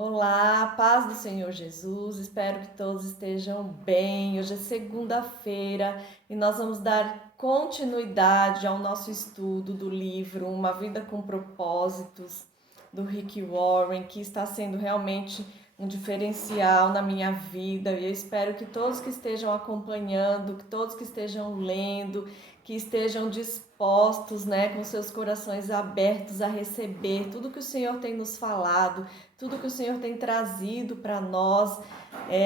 Olá, paz do Senhor Jesus, espero que todos estejam bem. Hoje é segunda-feira e nós vamos dar continuidade ao nosso estudo do livro Uma Vida com Propósitos, do Rick Warren, que está sendo realmente um diferencial na minha vida. E eu espero que todos que estejam acompanhando, que todos que estejam lendo, que estejam dispostos, com seus corações abertos a receber tudo que o Senhor tem nos falado, tudo que o Senhor tem trazido para nós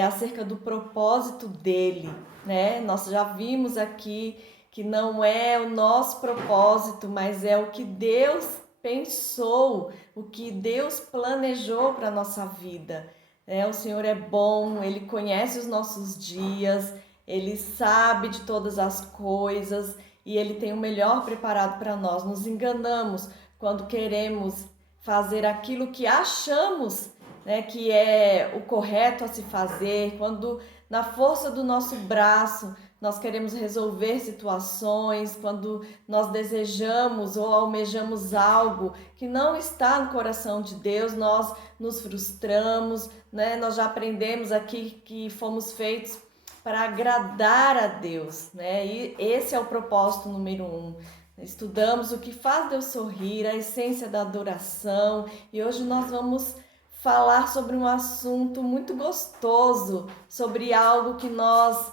acerca do propósito dele, né? Nós já vimos aqui que não é o nosso propósito, mas é o que Deus pensou, o que Deus planejou para a nossa vida. O Senhor é bom, Ele conhece os nossos dias, Ele sabe de todas as coisas e Ele tem o melhor preparado para nós. Nos enganamos quando queremos fazer aquilo que achamos, que é o correto a se fazer, quando na força do nosso braço nós queremos resolver situações, quando nós desejamos ou almejamos algo que não está no coração de Deus, nós nos frustramos, Nós já aprendemos aqui que fomos feitos para agradar a Deus, E esse é o propósito número 1. Estudamos o que faz Deus sorrir, a essência da adoração, e hoje nós vamos falar sobre um assunto muito gostoso, sobre algo que nós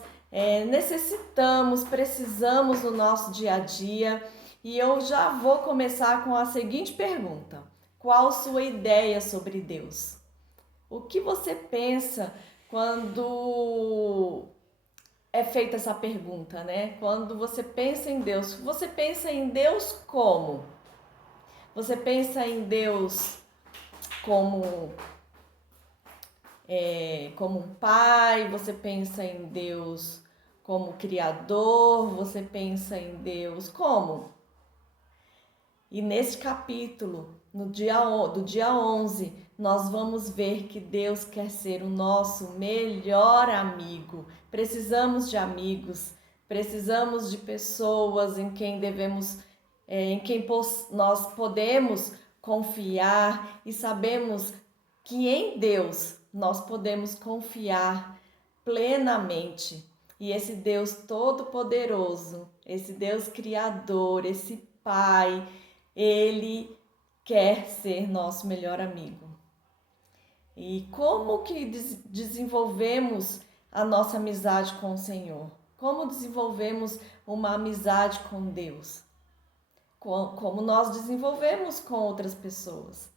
necessitamos, precisamos no nosso dia a dia. E eu já vou começar com a seguinte pergunta: qual sua ideia sobre Deus? O que você pensa quando é feita essa pergunta, Quando você pensa em Deus, você pensa em Deus como? Você pensa em Deus como como um pai? Você pensa em Deus como criador? Você pensa em Deus como? E nesse capítulo, do dia 11, nós vamos ver que Deus quer ser o nosso melhor amigo. Precisamos de amigos, precisamos de pessoas em quem nós podemos confiar e sabemos que em Deus nós podemos confiar plenamente. E esse Deus todo-poderoso, esse Deus criador, esse Pai, Ele quer ser nosso melhor amigo. E como que desenvolvemos a nossa amizade com o Senhor? Como desenvolvemos uma amizade com Deus? Como nós desenvolvemos com outras pessoas?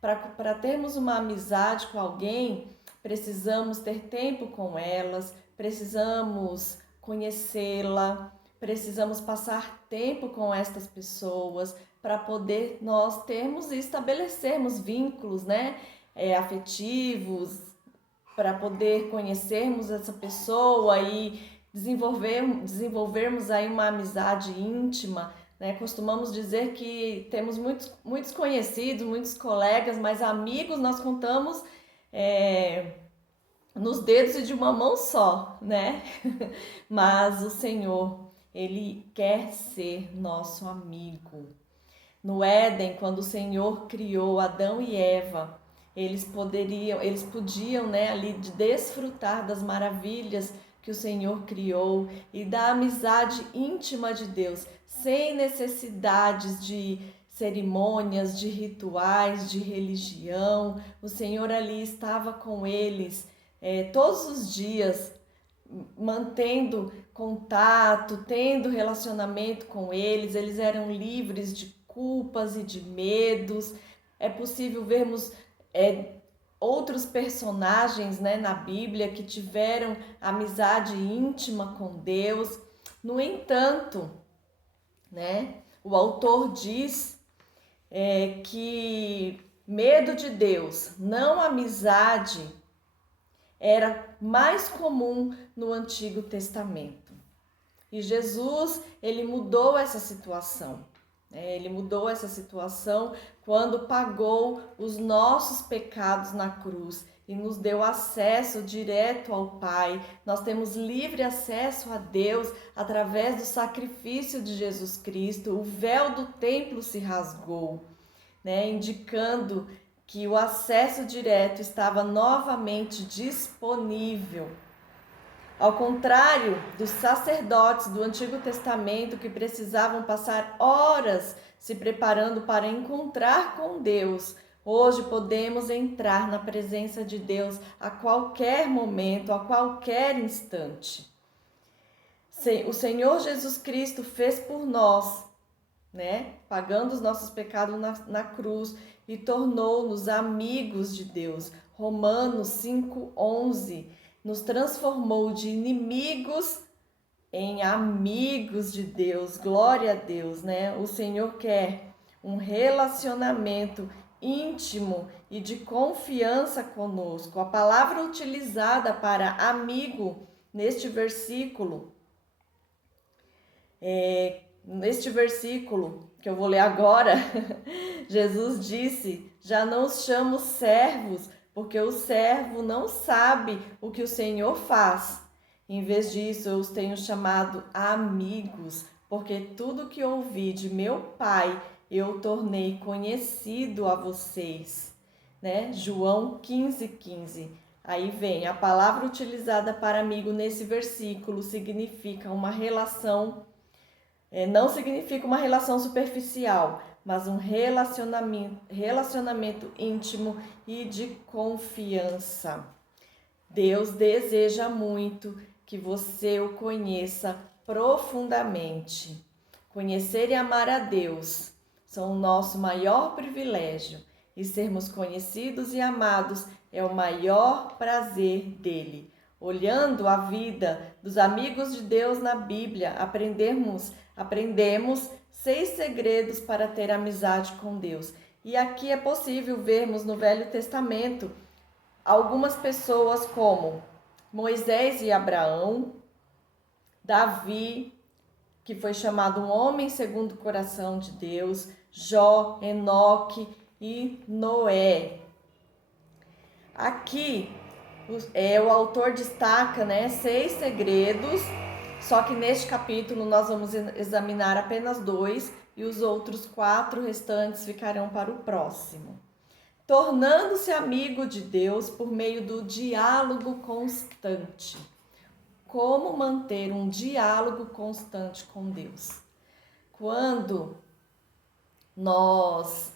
Para termos uma amizade com alguém, precisamos ter tempo com elas, precisamos conhecê-la, precisamos passar tempo com estas pessoas para poder nós termos e estabelecermos vínculos, afetivos, para poder conhecermos essa pessoa e desenvolvermos aí uma amizade íntima. Costumamos dizer que temos muitos conhecidos, muitos colegas, mas amigos nós contamos nos dedos de uma mão só, Mas o Senhor, Ele quer ser nosso amigo. No Éden, quando o Senhor criou Adão e Eva, eles podiam, ali desfrutar das maravilhas que o Senhor criou e da amizade íntima de Deus, sem necessidades de cerimônias, de rituais, de religião. O Senhor ali estava com eles todos os dias, mantendo contato, tendo relacionamento com eles. Eles eram livres de culpas e de medos. É possível vermos outros personagens, na Bíblia que tiveram amizade íntima com Deus. No entanto, o autor diz que medo de Deus, não amizade, era mais comum no Antigo Testamento. E Jesus, ele mudou essa situação. Ele mudou essa situação quando pagou os nossos pecados na cruz e nos deu acesso direto ao Pai. Nós temos livre acesso a Deus através do sacrifício de Jesus Cristo. O véu do templo se rasgou, indicando que o acesso direto estava novamente disponível. Ao contrário dos sacerdotes do Antigo Testamento que precisavam passar horas se preparando para encontrar com Deus, hoje podemos entrar na presença de Deus a qualquer momento, a qualquer instante. O Senhor Jesus Cristo fez por nós, pagando os nossos pecados na cruz e tornou-nos amigos de Deus. Romanos 5:11 nos transformou de inimigos em amigos de Deus. Glória a Deus, O Senhor quer um relacionamento íntimo e de confiança conosco. A palavra utilizada para amigo neste versículo que eu vou ler agora, Jesus disse: já não os chamo servos, porque o servo não sabe o que o Senhor faz. Em vez disso, eu os tenho chamado amigos, porque tudo que ouvi de meu Pai, eu tornei conhecido a vocês. João 15:15. Aí vem, a palavra utilizada para amigo nesse versículo significa uma relação, não significa uma relação superficial, mas um relacionamento íntimo e de confiança. Deus deseja muito que você o conheça profundamente. Conhecer e amar a Deus são o nosso maior privilégio, e sermos conhecidos e amados é o maior prazer dele. Olhando a vida dos amigos de Deus na Bíblia, aprendemos 6 segredos para ter amizade com Deus. E aqui é possível vermos no Velho Testamento algumas pessoas como Moisés e Abraão, Davi, que foi chamado um homem segundo o coração de Deus, Jó, Enoque e Noé. Aqui o autor destaca 6 segredos, só que neste capítulo nós vamos examinar apenas 2 e os outros 4 restantes ficarão para o próximo. Tornando-se amigo de Deus por meio do diálogo constante. Como manter um diálogo constante com Deus?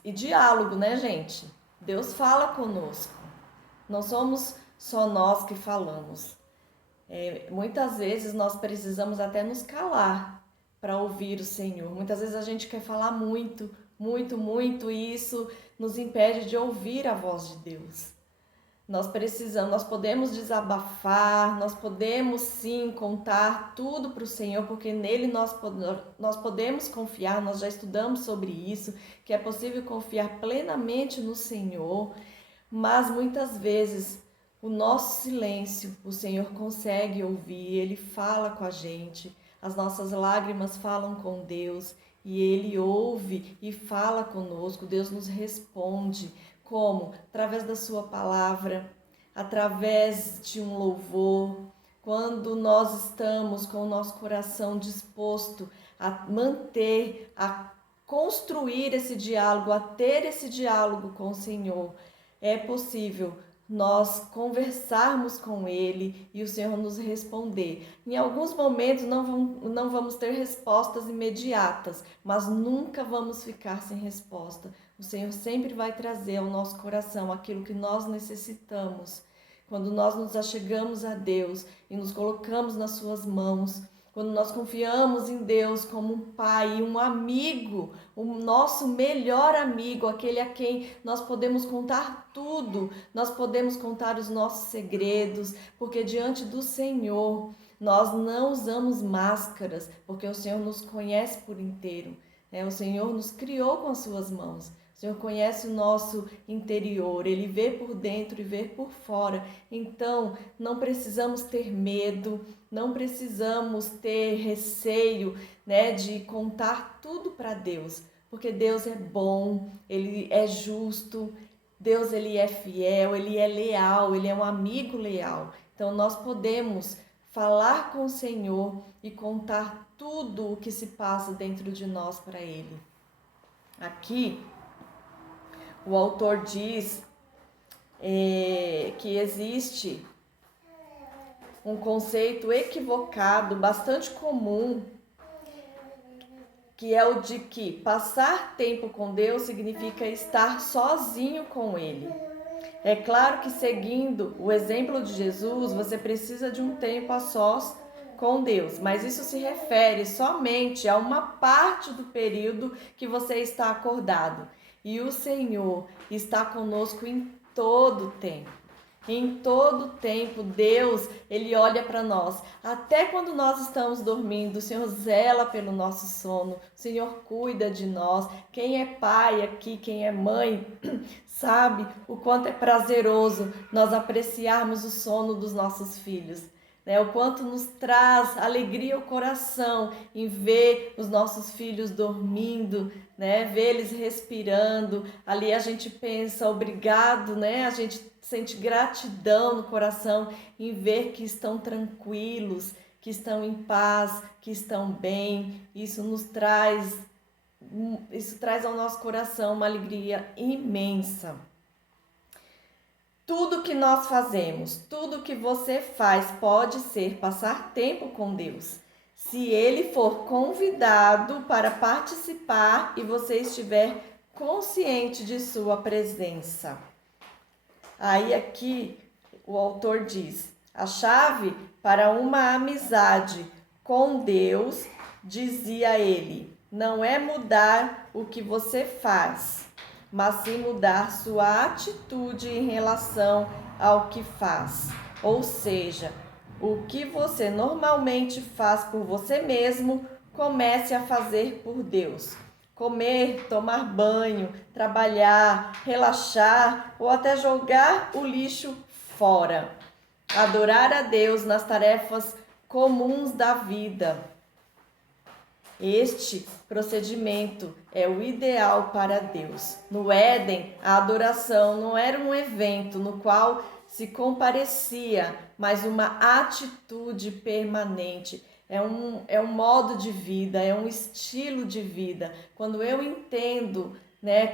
E diálogo, gente? Deus fala conosco. Não somos só nós que falamos. Muitas vezes nós precisamos até nos calar para ouvir o Senhor. Muitas vezes a gente quer falar muito, e isso nos impede de ouvir a voz de Deus. Nós podemos desabafar, nós podemos sim contar tudo para o Senhor, porque nele nós podemos confiar. Nós já estudamos sobre isso, que é possível confiar plenamente no Senhor, mas muitas vezes o nosso silêncio, o Senhor consegue ouvir, Ele fala com a gente, as nossas lágrimas falam com Deus e Ele ouve e fala conosco. Deus nos responde. Como? Através da sua palavra, através de um louvor. Quando nós estamos com o nosso coração disposto a manter, a construir esse diálogo, a ter esse diálogo com o Senhor, é possível nós conversarmos com Ele e o Senhor nos responder. Em alguns momentos não vamos ter respostas imediatas, mas nunca vamos ficar sem resposta. O Senhor sempre vai trazer ao nosso coração aquilo que nós necessitamos. Quando nós nos achegamos a Deus e nos colocamos nas suas mãos, quando nós confiamos em Deus como um pai, um amigo, o nosso melhor amigo, aquele a quem nós podemos contar tudo, nós podemos contar os nossos segredos, porque diante do Senhor nós não usamos máscaras, porque o Senhor nos conhece por inteiro, O Senhor nos criou com as suas mãos. O Senhor conhece o nosso interior, Ele vê por dentro e vê por fora. Então, não precisamos ter medo, não precisamos ter receio, de contar tudo para Deus, porque Deus é bom, Ele é justo, Deus Ele é fiel, Ele é leal, Ele é um amigo leal. Então, nós podemos falar com o Senhor e contar tudo o que se passa dentro de nós para Ele. Aqui, o autor diz que existe um conceito equivocado, bastante comum, que é o de que passar tempo com Deus significa estar sozinho com Ele. É claro que, seguindo o exemplo de Jesus, você precisa de um tempo a sós com Deus, mas isso se refere somente a uma parte do período que você está acordado. E o Senhor está conosco em todo o tempo. Em todo tempo, Deus, Ele olha para nós. Até quando nós estamos dormindo, o Senhor zela pelo nosso sono. O Senhor cuida de nós. Quem é pai aqui, quem é mãe, sabe o quanto é prazeroso nós apreciarmos o sono dos nossos filhos. O quanto nos traz alegria ao coração em ver os nossos filhos dormindo, ver eles respirando. Ali a gente pensa, obrigado, a gente sente gratidão no coração em ver que estão tranquilos, que estão em paz, que estão bem. Isso traz ao nosso coração uma alegria imensa. Tudo que nós fazemos, tudo que você faz pode ser passar tempo com Deus. Se Ele for convidado para participar e você estiver consciente de sua presença. Aí aqui o autor diz, a chave para uma amizade com Deus, dizia ele, não é mudar o que você faz, mas sim mudar sua atitude em relação ao que faz. Ou seja, o que você normalmente faz por você mesmo, comece a fazer por Deus. Comer, tomar banho, trabalhar, relaxar ou até jogar o lixo fora. Adorar a Deus nas tarefas comuns da vida. Este procedimento é o ideal para Deus. No Éden, a adoração não era um evento no qual se comparecia, mas uma atitude permanente. É um modo de vida, é um estilo de vida. Quando eu entendo,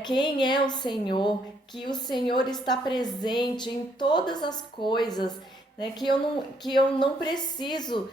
quem é o Senhor, que o Senhor está presente em todas as coisas, que eu não preciso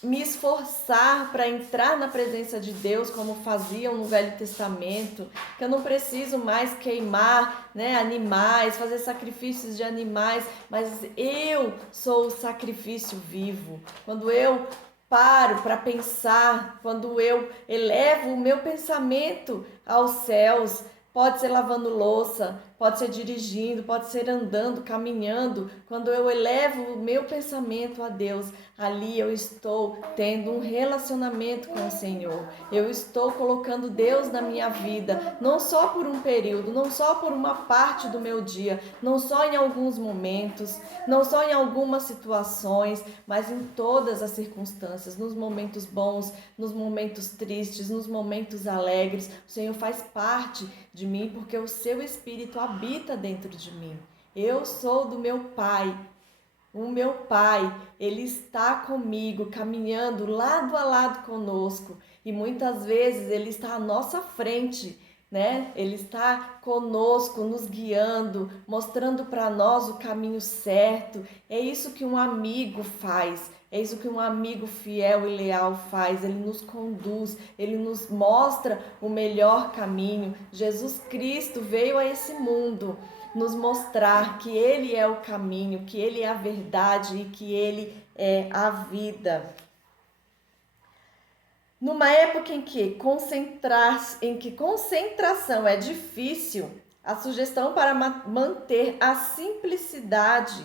me esforçar para entrar na presença de Deus como faziam no Velho Testamento, que eu não preciso mais queimar animais, fazer sacrifícios de animais, mas eu sou o sacrifício vivo. Quando eu paro para pensar, quando eu elevo o meu pensamento aos céus, pode ser lavando louça, pode ser dirigindo, pode ser andando, caminhando. Quando eu elevo o meu pensamento a Deus, ali eu estou tendo um relacionamento com o Senhor. Eu estou colocando Deus na minha vida, não só por um período, não só por uma parte do meu dia, não só em alguns momentos, não só em algumas situações, mas em todas as circunstâncias, nos momentos bons, nos momentos tristes, nos momentos alegres. O Senhor faz parte de mim porque o seu Espírito habita dentro de mim. Eu sou do meu Pai. O meu Pai, Ele está comigo, caminhando lado a lado conosco. E muitas vezes Ele está à nossa frente, Ele está conosco, nos guiando, mostrando para nós o caminho certo. É isso que um amigo faz. É isso que um amigo fiel e leal faz. Ele nos conduz, ele nos mostra o melhor caminho. Jesus Cristo veio a esse mundo nos mostrar que Ele é o caminho, que Ele é a verdade e que Ele é a vida. Numa época em que concentração é difícil, a sugestão para manter a simplicidade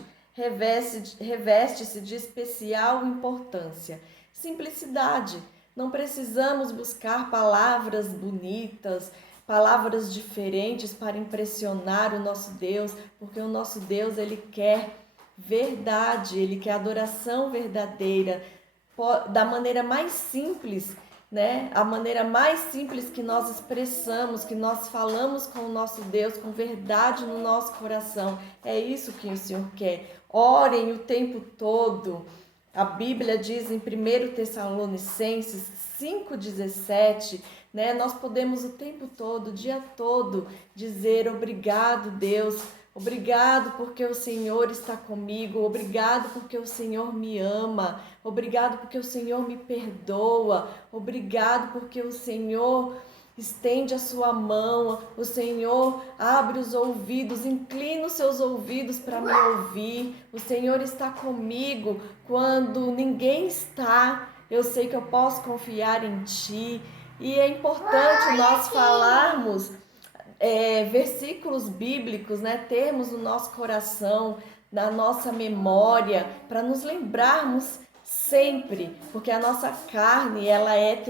reveste-se de especial importância. Simplicidade. Não precisamos buscar palavras bonitas, palavras diferentes para impressionar o nosso Deus, porque o nosso Deus, Ele quer verdade, Ele quer adoração verdadeira, da maneira mais simples, A maneira mais simples que nós expressamos, que nós falamos com o nosso Deus, com verdade no nosso coração. É isso que o Senhor quer. Orem o tempo todo. A Bíblia diz em 1 Tessalonicenses 5,17, né? Nós podemos o tempo todo, o dia todo, dizer obrigado, Deus. Obrigado porque o Senhor está comigo, obrigado porque o Senhor me ama, obrigado porque o Senhor me perdoa, obrigado porque o Senhor estende a sua mão, o Senhor abre os ouvidos, inclina os seus ouvidos para me ouvir, o Senhor está comigo quando ninguém está, eu sei que eu posso confiar em Ti. E é importante nós falarmos versículos bíblicos, né? Termos no nosso coração, na nossa memória, para nos lembrarmos sempre, porque a nossa carne, ela é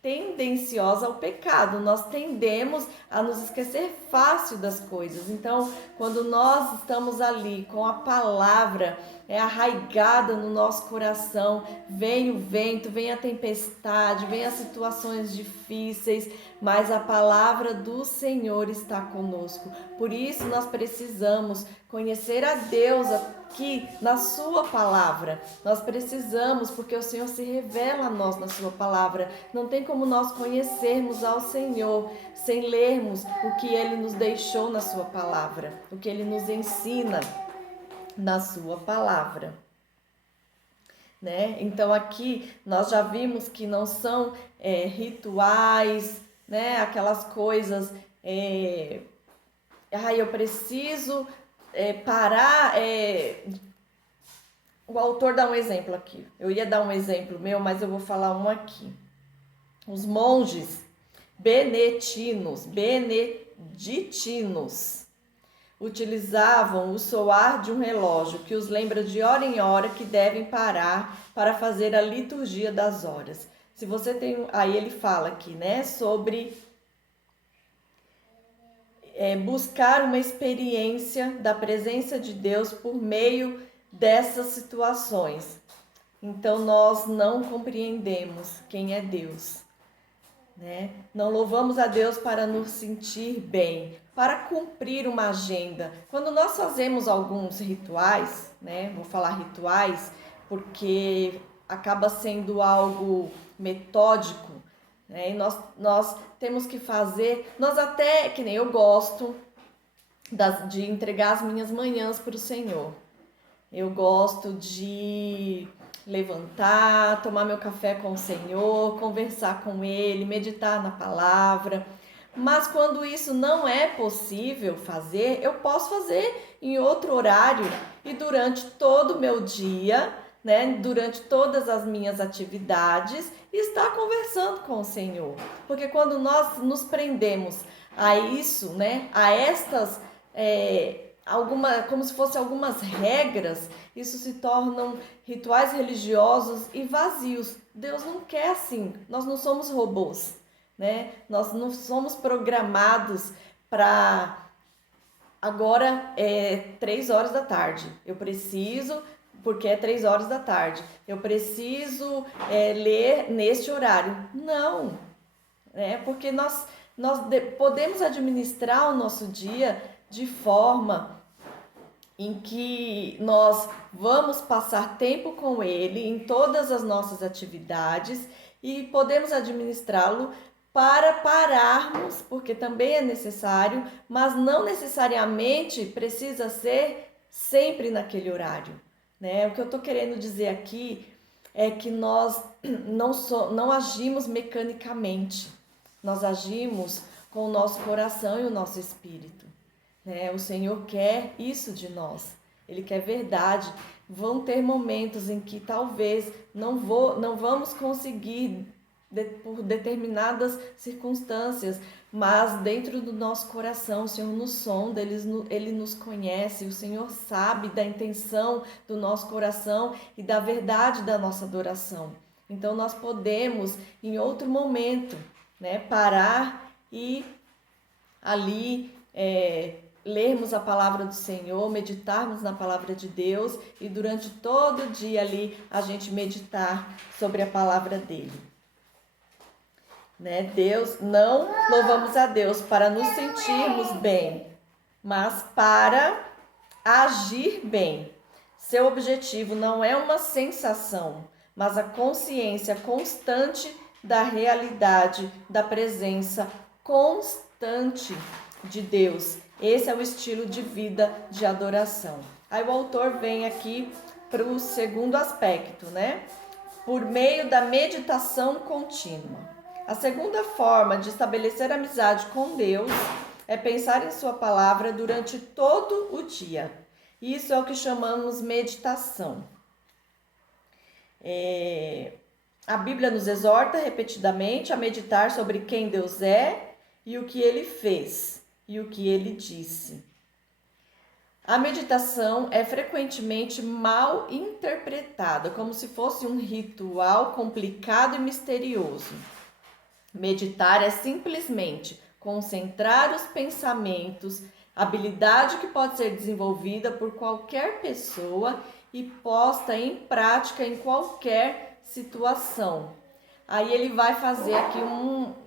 tendenciosa ao pecado, nós tendemos a nos esquecer fácil das coisas. Então, quando nós estamos ali com a palavra arraigada no nosso coração, vem o vento, vem a tempestade, vem as situações difíceis, mas a palavra do Senhor está conosco. Por isso nós precisamos conhecer a Deus aqui na sua palavra. Nós precisamos, porque o Senhor se revela a nós na sua palavra. Não tem como nós conhecermos ao Senhor sem lermos o que Ele nos deixou na sua palavra, o que Ele nos ensina na sua palavra. Né? Então aqui nós já vimos que não são rituais, né? Aquelas coisas, eu preciso parar. O autor dá um exemplo aqui. Eu ia dar um exemplo meu, mas eu vou falar um aqui. Os monges beneditinos utilizavam o soar de um relógio que os lembra de hora em hora que devem parar para fazer a liturgia das horas. Se você tem, aí ele fala aqui, né, sobre buscar uma experiência da presença de Deus por meio dessas situações. Então nós não compreendemos quem é Deus, né? Não louvamos a Deus para nos sentir bem, para cumprir uma agenda. Quando nós fazemos alguns rituais, né? Vou falar rituais porque acaba sendo algo metódico, né? E nós temos que fazer, nós até, que nem eu gosto de entregar as minhas manhãs para o Senhor. Eu gosto de levantar, tomar meu café com o Senhor, conversar com Ele, meditar na palavra. Mas quando isso não é possível fazer, eu posso fazer em outro horário e durante todo o meu dia, né, durante todas as minhas atividades, estar conversando com o Senhor. Porque quando nós nos prendemos a isso, né, a estas como se fossem algumas regras, isso se tornam rituais religiosos e vazios. Deus não quer assim, nós não somos robôs, né? Nós não somos programados para agora 3 horas da tarde, eu preciso, porque é 3 horas da tarde, eu preciso ler neste horário. Não, porque nós podemos administrar o nosso dia de forma em que nós vamos passar tempo com Ele em todas as nossas atividades e podemos administrá-lo para pararmos, porque também é necessário, mas não necessariamente precisa ser sempre naquele horário, né? O que eu estou querendo dizer aqui é que nós não agimos mecanicamente, nós agimos com o nosso coração e o nosso espírito. O Senhor quer isso de nós, Ele quer verdade. Vão ter momentos em que talvez não vamos conseguir por determinadas circunstâncias, mas dentro do nosso coração o Senhor nos sonda, Ele nos conhece, o Senhor sabe da intenção do nosso coração e da verdade da nossa adoração. Então nós podemos em outro momento, né, parar e ali lermos a palavra do Senhor, meditarmos na palavra de Deus e durante todo o dia ali a gente meditar sobre a palavra dele. Né? Não louvamos a Deus para nos sentirmos bem, mas para agir bem. Seu objetivo não é uma sensação, mas a consciência constante da realidade da presença constante de Deus. Esse é o estilo de vida de adoração. Aí o autor vem aqui para o segundo aspecto, né? Por meio da meditação contínua. A segunda forma de estabelecer amizade com Deus é pensar em sua palavra durante todo o dia. Isso é o que chamamos meditação. A Bíblia nos exorta repetidamente a meditar sobre quem Deus é e o que Ele fez e o que Ele disse. A meditação é frequentemente mal interpretada, como se fosse um ritual complicado e misterioso. Meditar é simplesmente concentrar os pensamentos, habilidade que pode ser desenvolvida por qualquer pessoa e posta em prática em qualquer situação. Aí ele vai fazer aqui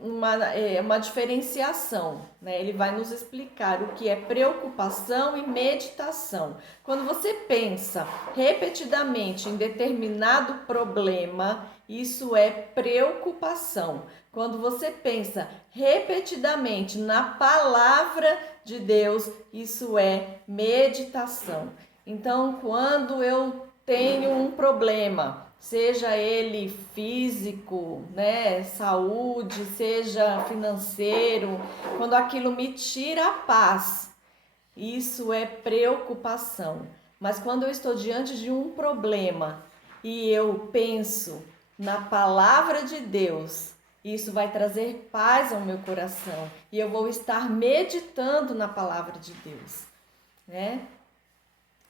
uma diferenciação, né? Ele vai nos explicar o que é preocupação e meditação. Quando você pensa repetidamente em determinado problema, isso é preocupação. Quando você pensa repetidamente na palavra de Deus, isso é meditação. Então, quando eu tenho um problema, seja ele físico, né, saúde, seja financeiro, quando aquilo me tira a paz, isso é preocupação. Mas quando eu estou diante de um problema e eu penso na palavra de Deus, isso vai trazer paz ao meu coração e eu vou estar meditando na palavra de Deus, né?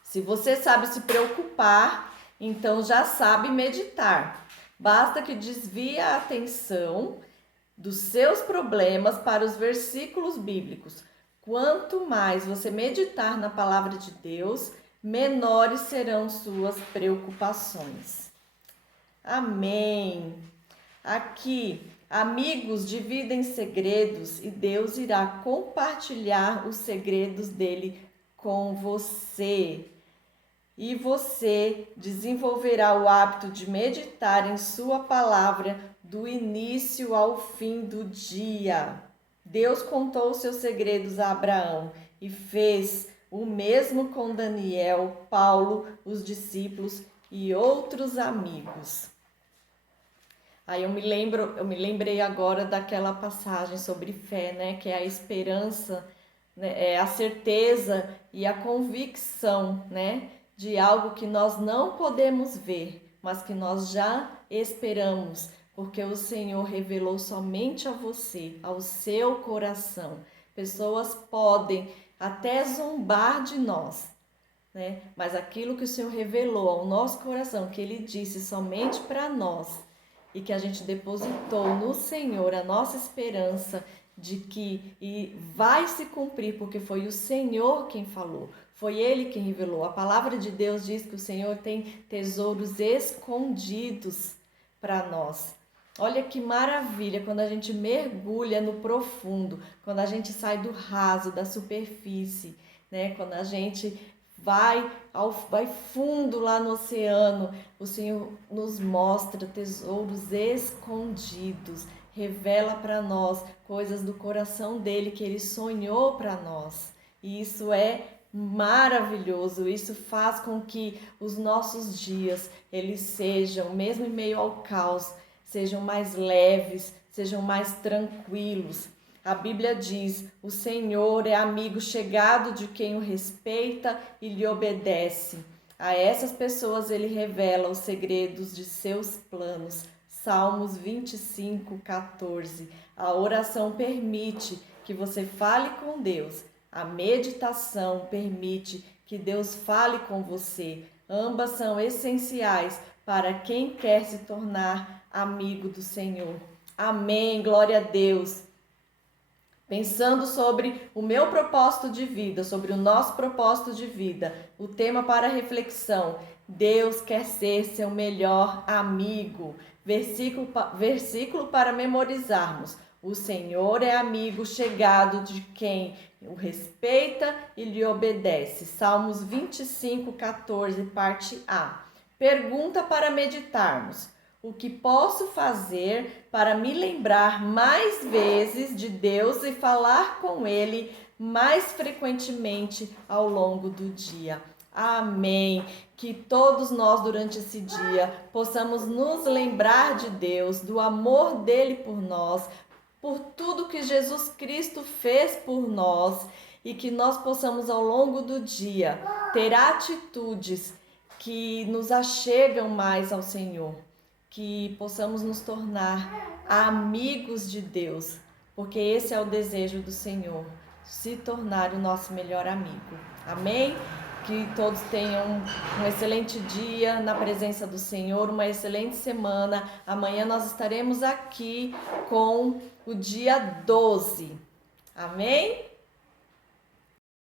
Se você sabe se preocupar, então já sabe meditar. Basta que desvie a atenção dos seus problemas para os versículos bíblicos. Quanto mais você meditar na palavra de Deus, menores serão suas preocupações. Amém. Aqui, amigos dividem segredos e Deus irá compartilhar os segredos dele com você. E você desenvolverá o hábito de meditar em sua palavra do início ao fim do dia. Deus contou seus segredos a Abraão e fez o mesmo com Daniel, Paulo, os discípulos e outros amigos. Aí eu me lembrei agora daquela passagem sobre fé, né? Que é a esperança, né? É a certeza e a convicção, né? De algo que nós não podemos ver, mas que nós já esperamos, porque o Senhor revelou somente a você, ao seu coração. Pessoas podem até zombar de nós, né? Mas aquilo que o Senhor revelou ao nosso coração, que Ele disse somente para nós, e que a gente depositou no Senhor a nossa esperança de que vai se cumprir, porque foi o Senhor quem falou. Foi Ele quem revelou. A palavra de Deus diz que o Senhor tem tesouros escondidos para nós. Olha que maravilha quando a gente mergulha no profundo, quando a gente sai do raso, da superfície, né? Quando a gente vai fundo lá no oceano, o Senhor nos mostra tesouros escondidos, revela para nós coisas do coração dele que ele sonhou para nós. E isso é maravilhoso, isso faz com que os nossos dias, eles sejam, mesmo em meio ao caos, sejam mais leves, sejam mais tranquilos. A Bíblia diz, o Senhor é amigo chegado de quem o respeita e lhe obedece. A essas pessoas ele revela os segredos de seus planos. Salmos 25, 14. A oração permite que você fale com Deus. A meditação permite que Deus fale com você. Ambas são essenciais para quem quer se tornar amigo do Senhor. Amém, glória a Deus. Pensando sobre o meu propósito de vida, sobre o nosso propósito de vida, o tema para reflexão, Deus quer ser seu melhor amigo. Versículo para memorizarmos. O Senhor é amigo chegado de quem o respeita e lhe obedece. Salmos 25, 14, parte A. Pergunta para meditarmos. O que posso fazer para me lembrar mais vezes de Deus e falar com Ele mais frequentemente ao longo do dia? Amém. Que todos nós durante esse dia possamos nos lembrar de Deus, do amor dele por nós, por tudo que Jesus Cristo fez por nós e que nós possamos ao longo do dia ter atitudes que nos achegam mais ao Senhor, que possamos nos tornar amigos de Deus, porque esse é o desejo do Senhor, se tornar o nosso melhor amigo. Amém? Que todos tenham um excelente dia na presença do Senhor, uma excelente semana. Amanhã nós estaremos aqui com o dia 12. Amém?